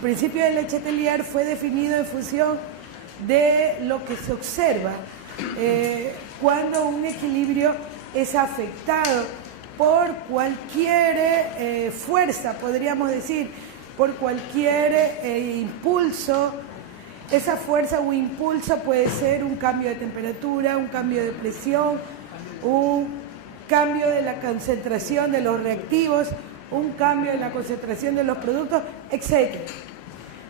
principio de Le Chatelier fue definido en función de lo que se observa cuando un equilibrio es afectado por cualquier fuerza, podríamos decir, por cualquier impulso. Esa fuerza o impulso puede ser un cambio de temperatura, un cambio de presión, un cambio de la concentración de los reactivos, un cambio en la concentración de los productos, etc.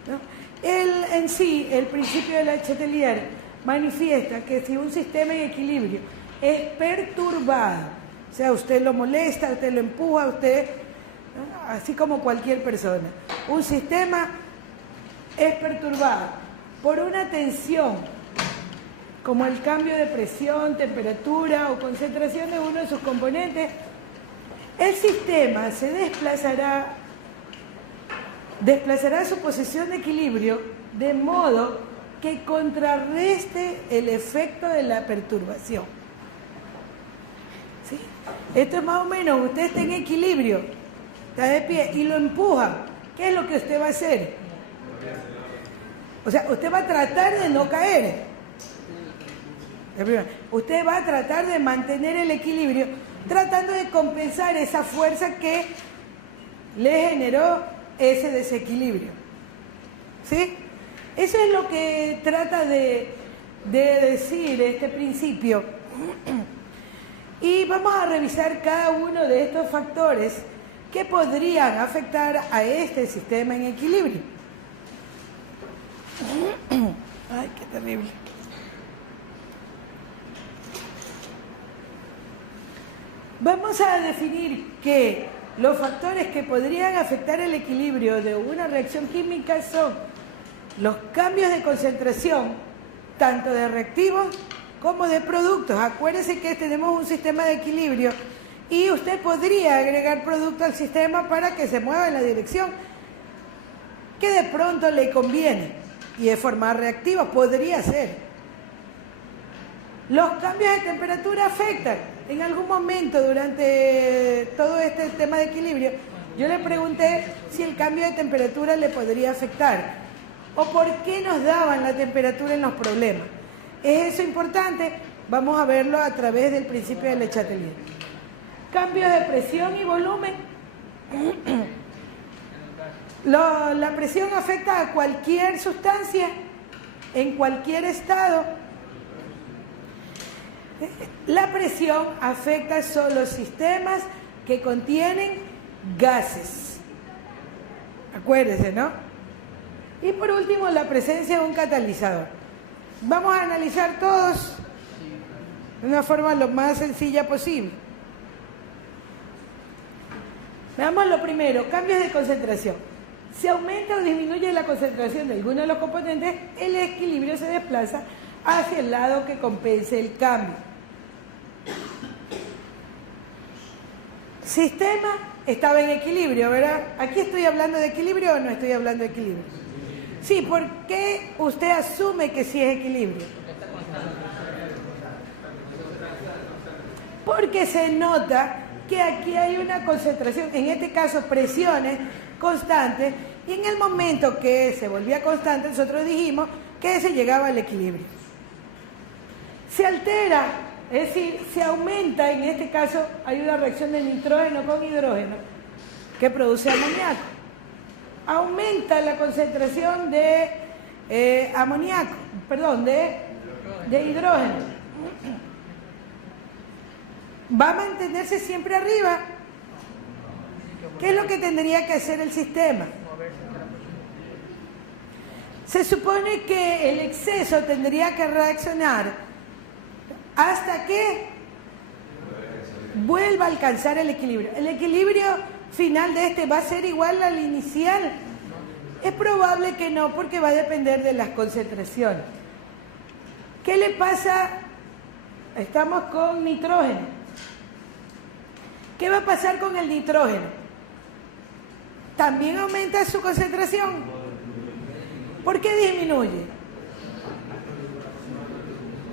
¿No? En sí, el principio de Le Chatelier manifiesta que si un sistema en equilibrio es perturbado, o sea, usted lo molesta, usted lo empuja, usted, ¿no? Así como cualquier persona, un sistema es perturbado por una tensión, como el cambio de presión, temperatura o concentración de uno de sus componentes, el sistema se desplazará su posición de equilibrio de modo que contrarreste el efecto de la perturbación. ¿Sí? Esto es más o menos, usted está en equilibrio, está de pie y lo empuja. ¿Qué es lo que usted va a hacer? O sea, usted va a tratar de no caer. Usted va a tratar de mantener el equilibrio, tratando de compensar esa fuerza que le generó ese desequilibrio. ¿Sí? Eso es lo que trata de decir este principio. Y vamos a revisar cada uno de estos factores que podrían afectar a este sistema en equilibrio. Ay, qué terrible. Vamos a definir que los factores que podrían afectar el equilibrio de una reacción química son los cambios de concentración, tanto de reactivos como de productos. Acuérdense que tenemos un sistema de equilibrio y usted podría agregar productos al sistema para que se mueva en la dirección que de pronto le conviene y de formar reactivos, podría ser. Los cambios de temperatura afectan. En algún momento durante todo este tema de equilibrio, yo le pregunté si el cambio de temperatura le podría afectar o por qué nos daban la temperatura en los problemas. ¿Es eso importante? Vamos a verlo a través del principio de Le Chatelier. Cambios de presión y volumen. La presión afecta a cualquier sustancia, en cualquier estado. La presión afecta solo sistemas que contienen gases. Acuérdense, ¿no? Y por último, la presencia de un catalizador. Vamos a analizar todos de una forma lo más sencilla posible. Veamos lo primero, cambios de concentración. Si aumenta o disminuye la concentración de alguno de los componentes, el equilibrio se desplaza hacia el lado que compense el cambio. Sistema estaba en equilibrio, ¿verdad? ¿Aquí estoy hablando de equilibrio o no estoy hablando de equilibrio? Sí, ¿por qué usted asume que sí es equilibrio? Porque se nota que aquí hay una concentración, en este caso presiones constantes, y en el momento que se volvía constante, nosotros dijimos que se llegaba al equilibrio. Se altera, es decir, se aumenta, en este caso hay una reacción de nitrógeno con hidrógeno que produce amoníaco. Aumenta la concentración de amoníaco, perdón, de hidrógeno. Va a mantenerse siempre arriba. ¿Qué es lo que tendría que hacer el sistema? Se supone que el exceso tendría que reaccionar hasta que vuelva a alcanzar el equilibrio. El equilibrio final de este va a ser igual al inicial. Es probable que no, porque va a depender de las concentraciones. ¿Qué le pasa? Estamos con nitrógeno. ¿Qué va a pasar con el nitrógeno? También aumenta su concentración. ¿Por qué disminuye?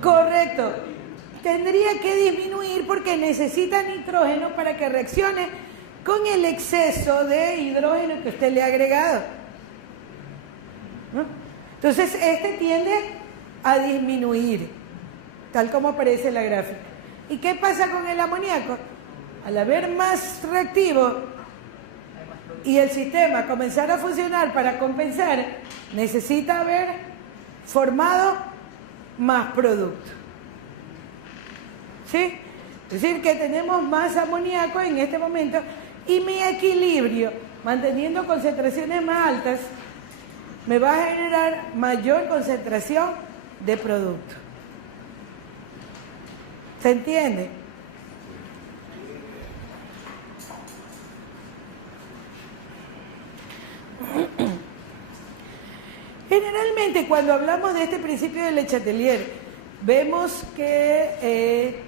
Correcto. Tendría que disminuir porque necesita nitrógeno para que reaccione con el exceso de hidrógeno que usted le ha agregado. Entonces, este tiende a disminuir, tal como aparece en la gráfica. ¿Y qué pasa con el amoníaco? Al haber más reactivo y el sistema comenzar a funcionar para compensar, necesita haber formado más producto. ¿Sí? Es decir, que tenemos más amoníaco en este momento y mi equilibrio, manteniendo concentraciones más altas, me va a generar mayor concentración de producto. ¿Se entiende? Generalmente cuando hablamos de este principio de Le Chatelier, vemos que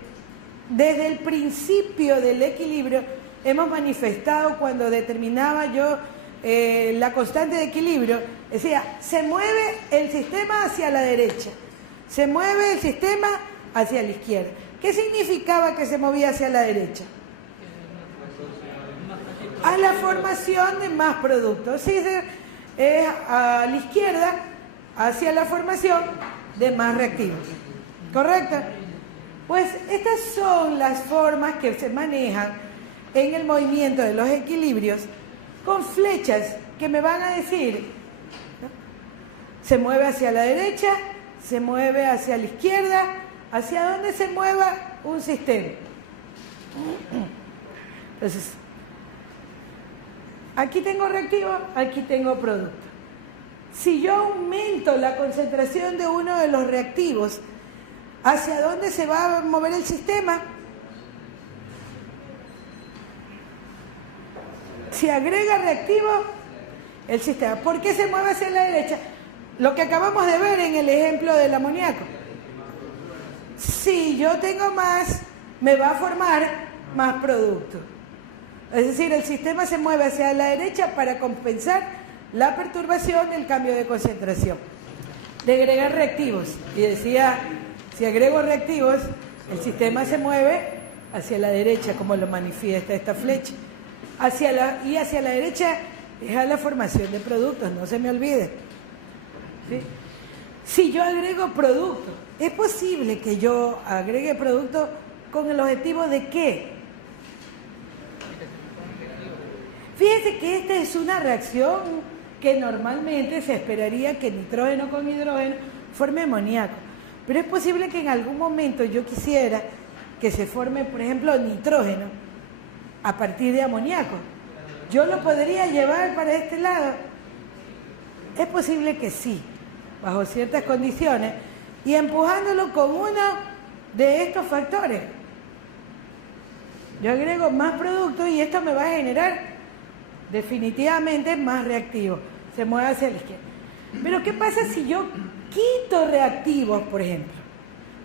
desde el principio del equilibrio hemos manifestado cuando determinaba yo la constante de equilibrio, decía, se mueve el sistema hacia la derecha, se mueve el sistema hacia la izquierda. ¿Qué significaba que se movía hacia la derecha? A la formación de más productos. Sí, es a la izquierda hacia la formación de más reactivos. ¿Correcto? Pues estas son las formas que se manejan en el movimiento de los equilibrios con flechas que me van a decir, ¿no? Se mueve hacia la derecha, se mueve hacia la izquierda, hacia donde se mueva un sistema. Entonces, aquí tengo reactivo, aquí tengo producto. Si yo aumento la concentración de uno de los reactivos, ¿hacia dónde se va a mover el sistema? Si agrega reactivo, el sistema. ¿Por qué se mueve hacia la derecha? Lo que acabamos de ver en el ejemplo del amoníaco. Si yo tengo más, me va a formar más producto. Es decir, el sistema se mueve hacia la derecha para compensar la perturbación del cambio de concentración. De agregar reactivos. Y decía, si agrego reactivos, el sistema se mueve hacia la derecha, como lo manifiesta esta flecha. Hacia la derecha es a la formación de productos, no se me olvide. ¿Sí? Si yo agrego producto, ¿es posible que yo agregue producto con el objetivo de qué? Fíjense que esta es una reacción que normalmente se esperaría que nitrógeno con hidrógeno forme amoníaco. Pero es posible que en algún momento yo quisiera que se forme, por ejemplo, nitrógeno a partir de amoníaco. ¿Yo lo podría llevar para este lado? Es posible que sí, bajo ciertas condiciones, y empujándolo con uno de estos factores. Yo agrego más producto y esto me va a generar definitivamente más reactivo. Se mueve hacia la izquierda. Pero ¿qué pasa si yo quito reactivos, por ejemplo?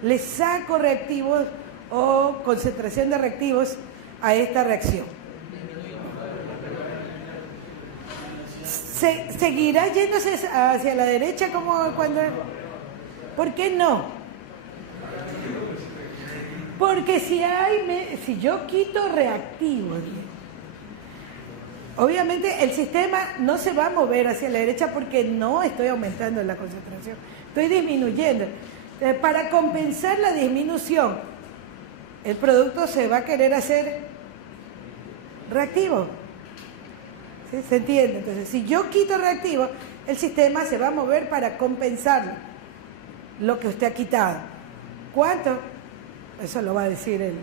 Le saco reactivos o concentración de reactivos a esta reacción. ¿Seguirá yéndose hacia la derecha como cuando...? ¿Por qué no? Porque si yo quito reactivos, obviamente el sistema no se va a mover hacia la derecha porque no estoy aumentando la concentración, estoy disminuyendo. Entonces, para compensar la disminución, el producto se va a querer hacer reactivo. ¿Sí? ¿Se entiende? Entonces, si yo quito reactivo, el sistema se va a mover para compensar lo que usted ha quitado. ¿Cuánto? Eso lo va a decir el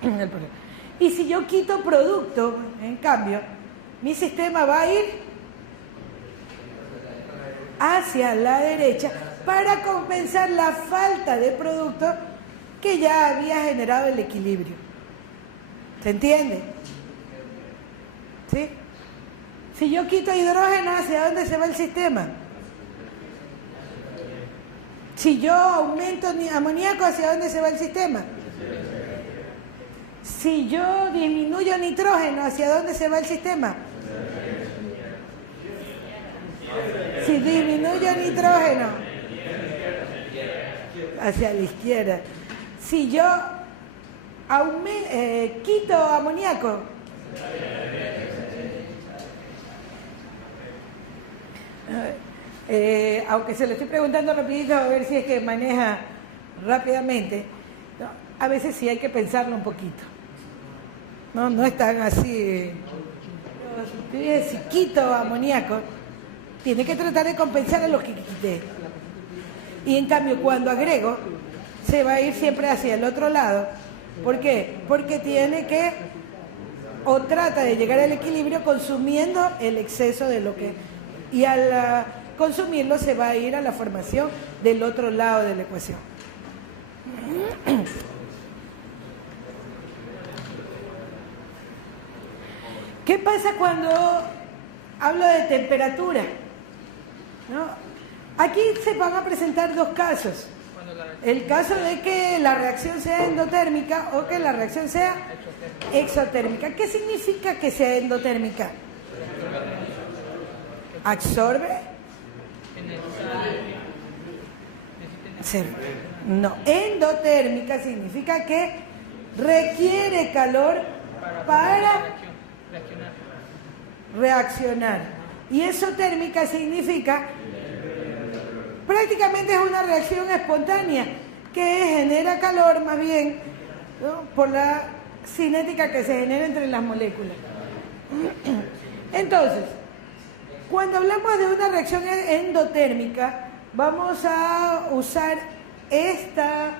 problema. Y si yo quito producto, en cambio, mi sistema va a ir hacia la derecha para compensar la falta de producto que ya había generado el equilibrio. ¿Se entiende? ¿Sí? Si yo quito hidrógeno, ¿hacia dónde se va el sistema? Si yo aumento amoníaco, ¿hacia dónde se va el sistema? Si yo disminuyo nitrógeno, ¿hacia dónde se va el sistema? Si disminuyo nitrógeno, hacia la izquierda. Si yo quito amoníaco, aunque se lo estoy preguntando rapidito a ver si es que maneja rápidamente, ¿no? A veces sí hay que pensarlo un poquito. No es tan así. Si quito amoníaco, tiene que tratar de compensar a los que quité. Y en cambio, cuando agrego, se va a ir siempre hacia el otro lado. ¿Por qué? Porque tiene que, o trata de llegar al equilibrio consumiendo el exceso de lo que... Y al consumirlo se va a ir a la formación del otro lado de la ecuación. ¿Qué pasa cuando hablo de temperatura? ¿No? Aquí se van a presentar dos casos. El caso de que la reacción sea endotérmica o que la reacción sea exotérmica. ¿Qué significa que sea endotérmica? ¿Absorbe? No, endotérmica significa que requiere calor para reaccionar. Y exotérmica significa prácticamente es una reacción espontánea que genera calor más bien, ¿no? Por la cinética que se genera entre las moléculas. Entonces, cuando hablamos de una reacción endotérmica, vamos a usar esta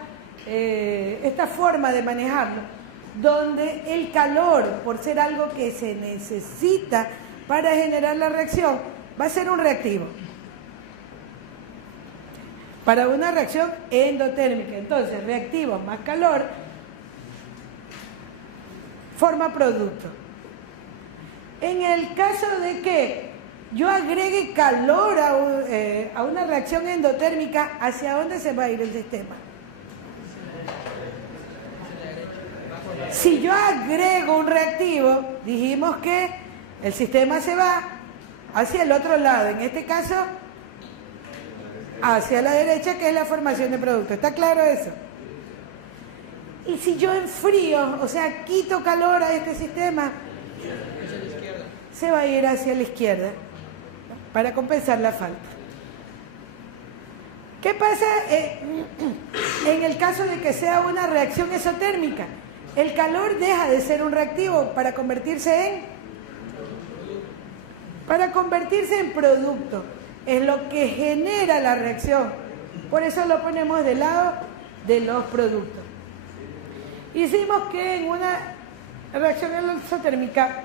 forma de manejarlo, donde el calor, por ser algo que se necesita para generar la reacción, va a ser un reactivo. Para una reacción endotérmica, entonces reactivo más calor forma producto. En el caso de que yo agregue calor a una reacción endotérmica, ¿hacia dónde se va a ir el sistema? Si yo agrego un reactivo, dijimos que el sistema se va hacia el otro lado, en este caso hacia la derecha, que es la formación de producto. ¿Está claro eso? Y si yo enfrío, o sea, quito calor a este sistema, se va a ir hacia la izquierda, ¿no? Para compensar la falta. ¿Qué pasa en el caso de que sea una reacción exotérmica? El calor deja de ser un reactivo para convertirse en producto. Es lo que genera la reacción. Por eso lo ponemos del lado de los productos. Hicimos que en una reacción exotérmica,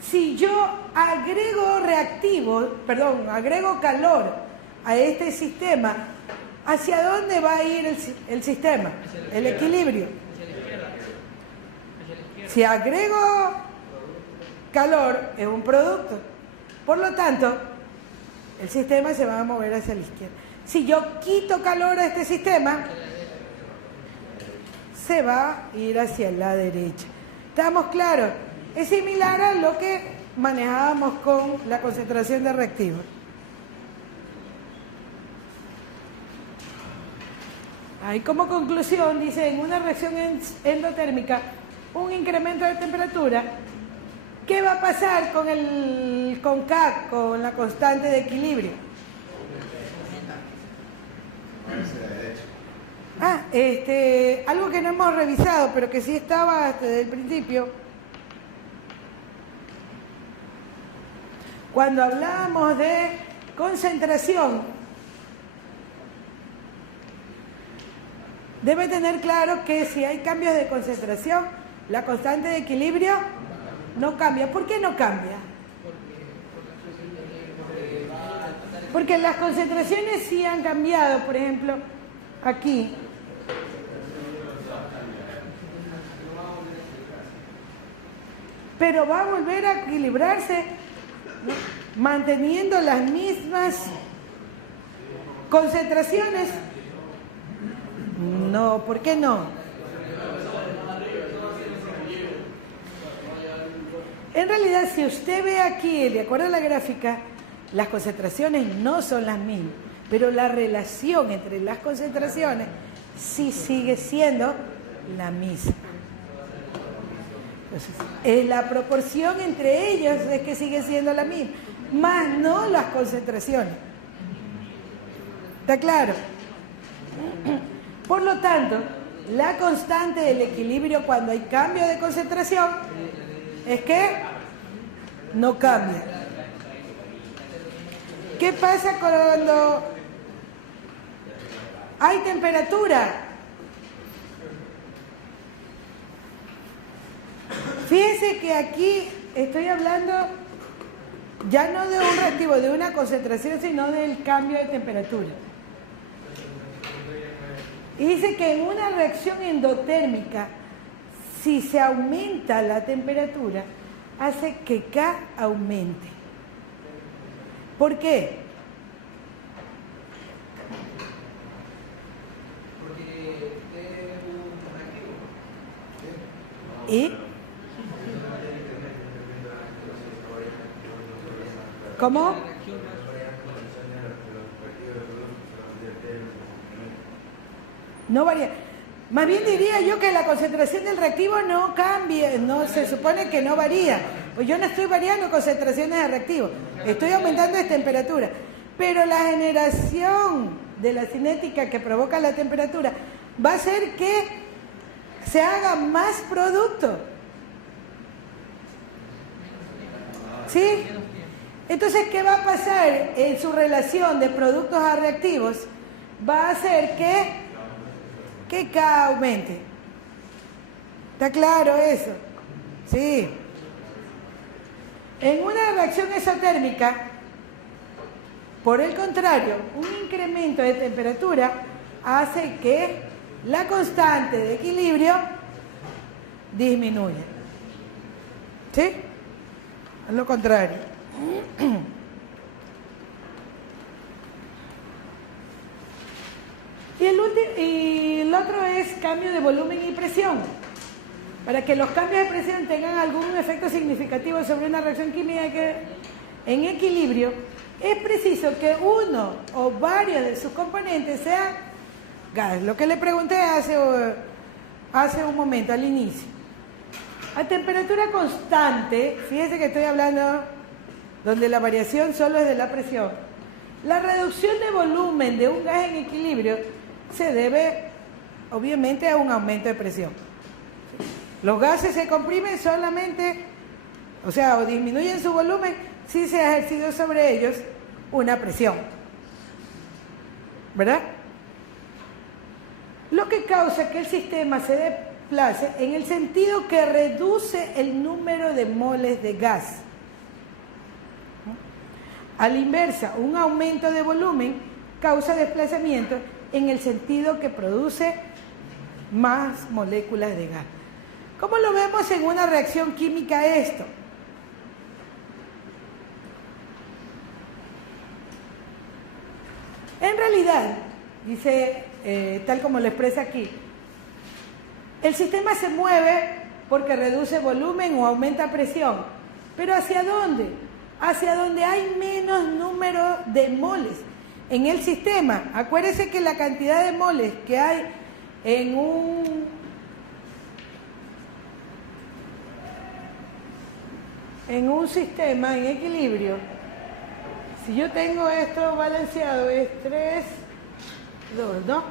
si yo agrego calor a este sistema, ¿hacia dónde va a ir el sistema? El equilibrio. Si agrego calor, es un producto. Por lo tanto, el sistema se va a mover hacia la izquierda. Si yo quito calor a este sistema, se va a ir hacia la derecha. ¿Estamos claros? Es similar a lo que manejábamos con la concentración de reactivos. Ahí como conclusión dice, en una reacción endotérmica, un incremento de temperatura, ¿qué va a pasar con K, con la constante de equilibrio? Algo que no hemos revisado, pero que sí estaba desde el principio. Cuando hablábamos de concentración, debe tener claro que si hay cambios de concentración, la constante de equilibrio no cambia. ¿Por qué no cambia? Porque las concentraciones sí han cambiado. Por ejemplo, aquí. Pero va a volver a equilibrarse, ¿no? Manteniendo las mismas concentraciones. No, ¿por qué no? En realidad, si usted ve aquí, de acuerdo a la gráfica, las concentraciones no son las mismas, pero la relación entre las concentraciones sí sigue siendo la misma. Entonces, la proporción entre ellos es que sigue siendo la misma, más no las concentraciones. ¿Está claro? Por lo tanto, la constante del equilibrio cuando hay cambio de concentración es que no cambia. ¿Qué pasa cuando hay temperatura? Fíjense que aquí estoy hablando ya no de un reactivo, de una concentración, sino del cambio de temperatura. Y dice que en una reacción endotérmica, si se aumenta la temperatura, hace que K aumente. ¿Por qué? ¿Y? ¿Cómo? No varía. Más bien diría yo que la concentración del reactivo no cambia, no se supone que no varía. Pues yo no estoy variando concentraciones de reactivo, estoy aumentando de temperatura. Pero la generación de la cinética que provoca la temperatura va a hacer que se haga más producto. ¿Sí? Entonces, ¿qué va a pasar en su relación de productos a reactivos? Va a hacer que K aumente. ¿Está claro eso? Sí. En una reacción exotérmica, por el contrario, un incremento de temperatura hace que la constante de equilibrio disminuya. ¿Sí? Es lo contrario. Y el otro es cambio de volumen y presión. Para que los cambios de presión tengan algún efecto significativo sobre una reacción química en equilibrio, es preciso que uno o varios de sus componentes sean gas. Lo que le pregunté hace un momento, al inicio. A temperatura constante, fíjense que estoy hablando donde la variación solo es de la presión. La reducción de volumen de un gas en equilibrio se debe, obviamente, a un aumento de presión. Los gases se comprimen solamente, o disminuyen su volumen si se ha ejercido sobre ellos una presión. ¿Verdad? Lo que causa que el sistema se desplace en el sentido que reduce el número de moles de gas. A la inversa, un aumento de volumen causa desplazamiento en el sentido que produce más moléculas de gas. ¿Cómo lo vemos en una reacción química esto? En realidad, dice, tal como lo expresa aquí, el sistema se mueve porque reduce volumen o aumenta presión. ¿Pero hacia dónde? Hacia donde hay menos número de moles en el sistema. Acuérdense que la cantidad de moles que hay en un sistema en equilibrio, si yo tengo esto balanceado, es 3, 2, ¿no?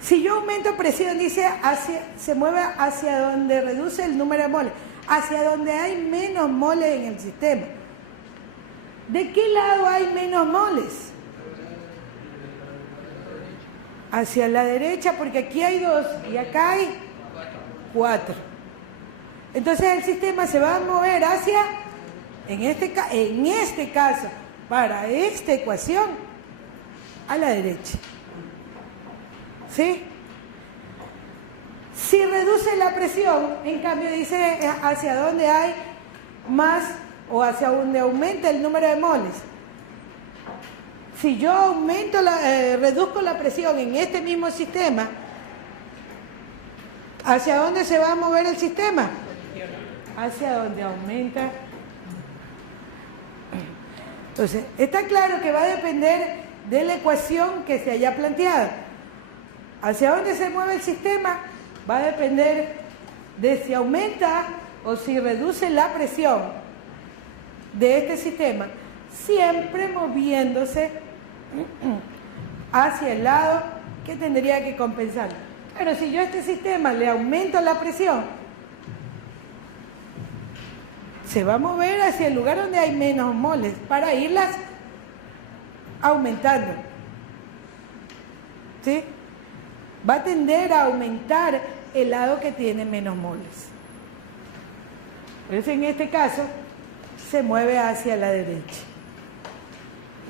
Si yo aumento presión, dice, se mueve hacia donde reduce el número de moles, hacia donde hay menos moles en el sistema. ¿De qué lado hay menos moles? Hacia la derecha, porque aquí hay 2 y acá hay 4. Entonces el sistema se va a mover hacia, en este caso, para esta ecuación, a la derecha. ¿Sí? Si reduce la presión, en cambio dice hacia donde hay más o hacia donde aumenta el número de moles. Si yo reduzco la presión en este mismo sistema, ¿hacia dónde se va a mover el sistema? Hacia donde aumenta. Entonces, está claro que va a depender de la ecuación que se haya planteado. ¿Hacia dónde se mueve el sistema? Va a depender de si aumenta o si reduce la presión de este sistema, siempre moviéndose hacia el lado que tendría que compensar. Pero si yo a este sistema le aumento la presión, se va a mover hacia el lugar donde hay menos moles para irlas aumentando. ¿Sí? Va a tender a aumentar el lado que tiene menos moles. Por eso en este caso se mueve hacia la derecha.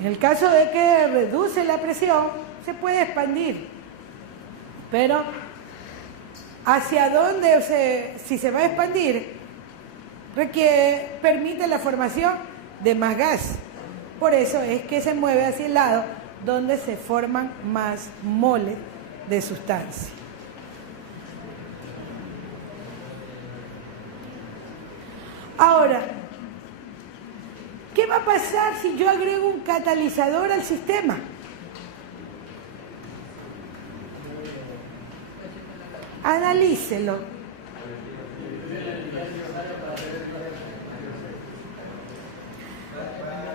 En el caso de que reduce la presión, se puede expandir. Pero hacia dónde, si se va a expandir, permite la formación de más gas. Por eso es que se mueve hacia el lado donde se forman más moles de sustancia. Ahora, ¿qué va a pasar si yo agrego un catalizador al sistema? Analícelo.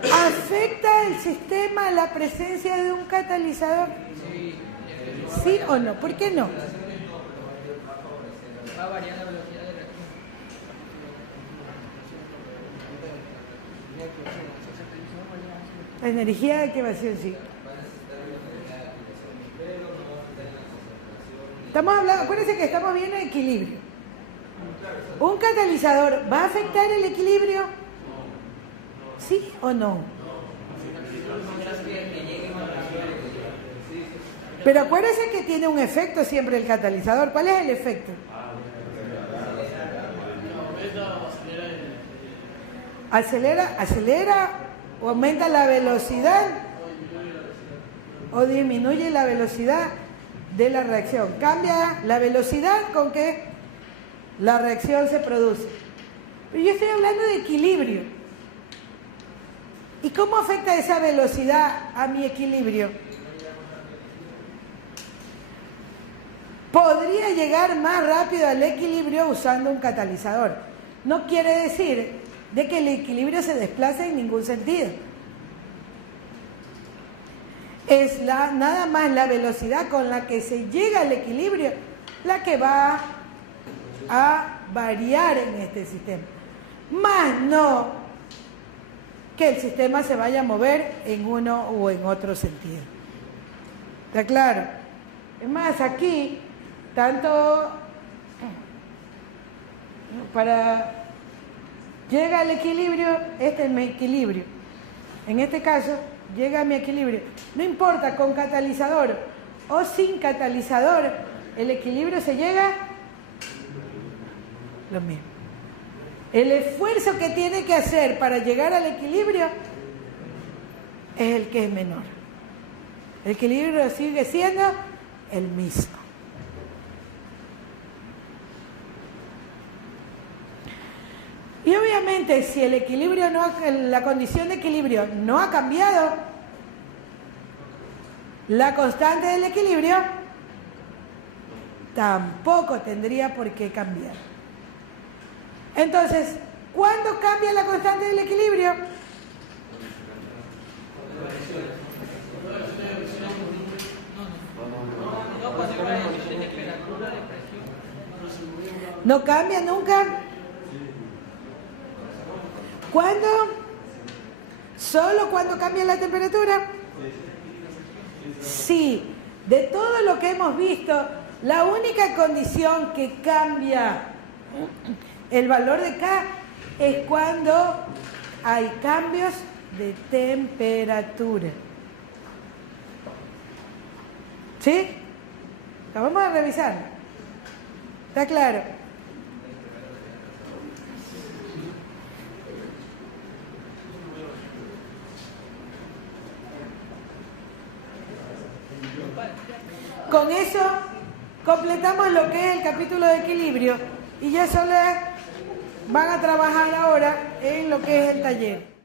¿Afecta el sistema la presencia de un catalizador? ¿Sí o no? ¿Por qué no? Va a variar la velocidad de reacción. La energía de activación, sí. Estamos hablando, acuérdense que estamos viendo equilibrio. ¿Un catalizador va a afectar el equilibrio? ¿Sí o no? Pero acuérdense que tiene un efecto siempre el catalizador. ¿Cuál es el efecto? Acelera o aumenta la velocidad o disminuye la velocidad de la reacción. Cambia la velocidad con que la reacción se produce. Pero yo estoy hablando de equilibrio. ¿Y cómo afecta esa velocidad a mi equilibrio? Podría llegar más rápido al equilibrio usando un catalizador. No quiere decir de que el equilibrio se desplace en ningún sentido. Es nada más la velocidad con la que se llega al equilibrio la que va a variar en este sistema. Más no que el sistema se vaya a mover en uno o en otro sentido. ¿Está claro? Es más, aquí, tanto llega al equilibrio, este es mi equilibrio. En este caso, llega a mi equilibrio. No importa, con catalizador o sin catalizador, el equilibrio se llega lo mismo. El esfuerzo que tiene que hacer para llegar al equilibrio es el que es menor. El equilibrio sigue siendo el mismo. Y obviamente si el equilibrio la condición de equilibrio no ha cambiado, la constante del equilibrio tampoco tendría por qué cambiar. Entonces, ¿cuándo cambia la constante del equilibrio? ¿No cambia nunca? ¿Cuándo? ¿Solo cuando cambia la temperatura? Sí. De todo lo que hemos visto, la única condición que cambia el valor de K es cuando hay cambios de temperatura. ¿Sí? La vamos a revisar. ¿Está claro? Con eso completamos lo que es el capítulo de equilibrio y ya solo van a trabajar ahora en lo que es el taller.